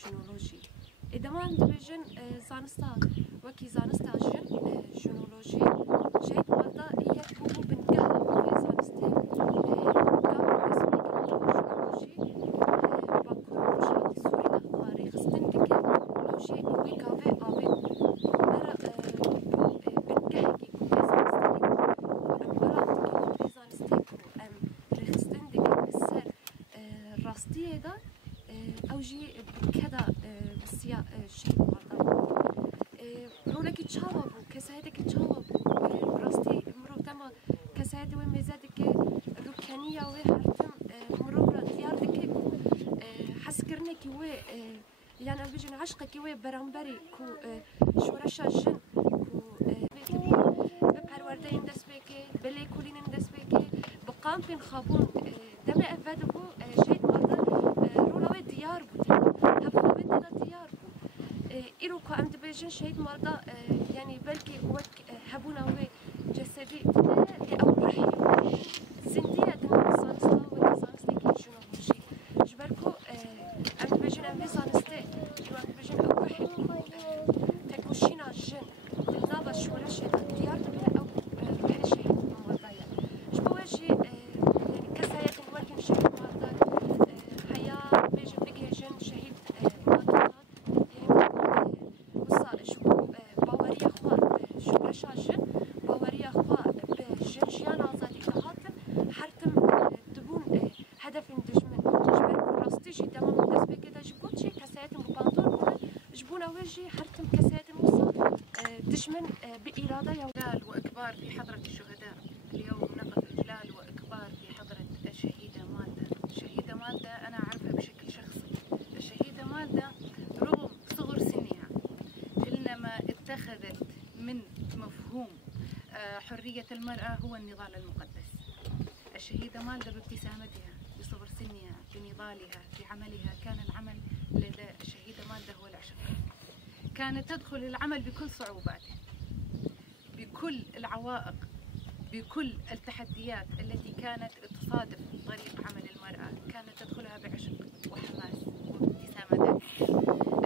ژنولوژی. ئێدەمان دەبێژن زانستا وەکی زانستا ژن ژنولوژی شەید مالدا یەک بوو بنگەها بۆ زانستی اوجي كذا بسيا شيء مرضى رولك تشاوبو كسايدك تشاوبو راستي مرو تما كسايد ومزادك ركانيه وحرتم مرو ديارك حسكرنك و يعني بيجن عشقك و برامبري كو شورشا جن كو بپروردين دسبيكي بلي كولين دسبيكي بقام بين خابون دم افادبو شيء مرضى رولا ديار بود هبوا بدنا ديار بود إيرو كأم دبيجن شهيد مرضى يعني بلكي وك هبونا و جسدي أو رحيم زندية دنا صانستا وكصانستا كيجونا وشي جبركو أم دبيجن أم صانستا جو أم دبيجن أو رحيم تكوشينا جن نابا شورش ديار بلا أو بلا شهيد مرضى جبواجي يعني كساية الورقن شهيد مرضى وجي حرتم كسات موسى دشمن بإرادة جلال وإكبار في حضرة الشهداء. اليوم نقف جلال وإكبار في حضرة الشهيدة مالدة. الشهيدة مالدة أنا أعرفها بشكل شخصي. الشهيدة مالدة رغم صغر سنها إنما اتخذت من مفهوم حرية المرأة هو النضال المقدس. الشهيدة مالدة بابتسامتها بصغر سنها بنضالها في عملها كان العمل لدى الشهيدة مالدة هو العشق. كانت تدخل العمل بكل صعوباته بكل العوائق بكل التحديات التي كانت تصادف طريق عمل المرأة كانت تدخلها بعشق وحماس وابتسامة دائمة.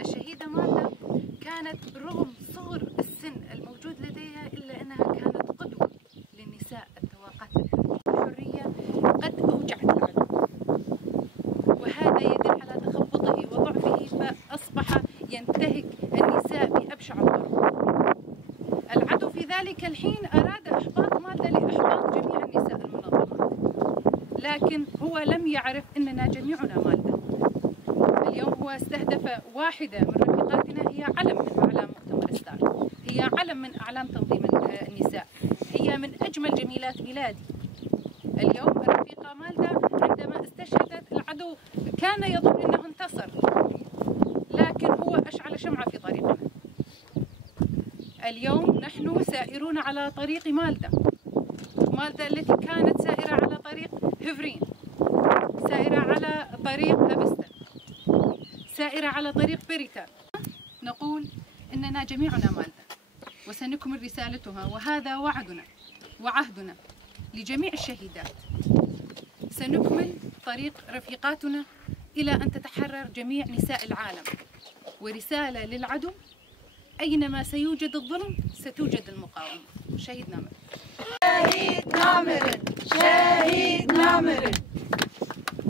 الشهيدة مالدة كانت رغم صغر السن الموجود لديها إلا أنها كانت قدوة للنساء التواقات الحرية قد أوجعت العدو وهذا يدل على تخبطه وضعفه فأصبح ينتهك النساء بأبشع الطرق. العدو في ذلك الحين أراد إحباط مالدة لإحباط جميع النساء المنظمات، لكن هو لم يعرف أننا جميعنا مالدة. اليوم هو استهدف واحدة من رفيقاتنا هي علم من أعلام مؤتمر ستار، هي علم من أعلام تنظيم النساء، هي من أجمل جميلات بلادي. اليوم الرفيقة مالدة عندما استشهدت العدو كان يظن أنه انتصر، لكن هو أشعل شمعة في طريقنا. اليوم نحن سائرون على طريق مالدة التي كانت سائرة على طريق هفرين، سائرة على طريق أبستا، سائرة على طريق بريتا. نقول إننا جميعنا مالدة وسنكمل رسالتها، وهذا وعدنا وعهدنا لجميع الشهيدات. سنكمل طريق رفيقاتنا إلى أن تتحرر جميع نساء العالم. ورسالة للعدو: أينما سيوجد الظلم ستوجد المقاومة. شهيد نامر. شهيد نامر. شهيد نامر.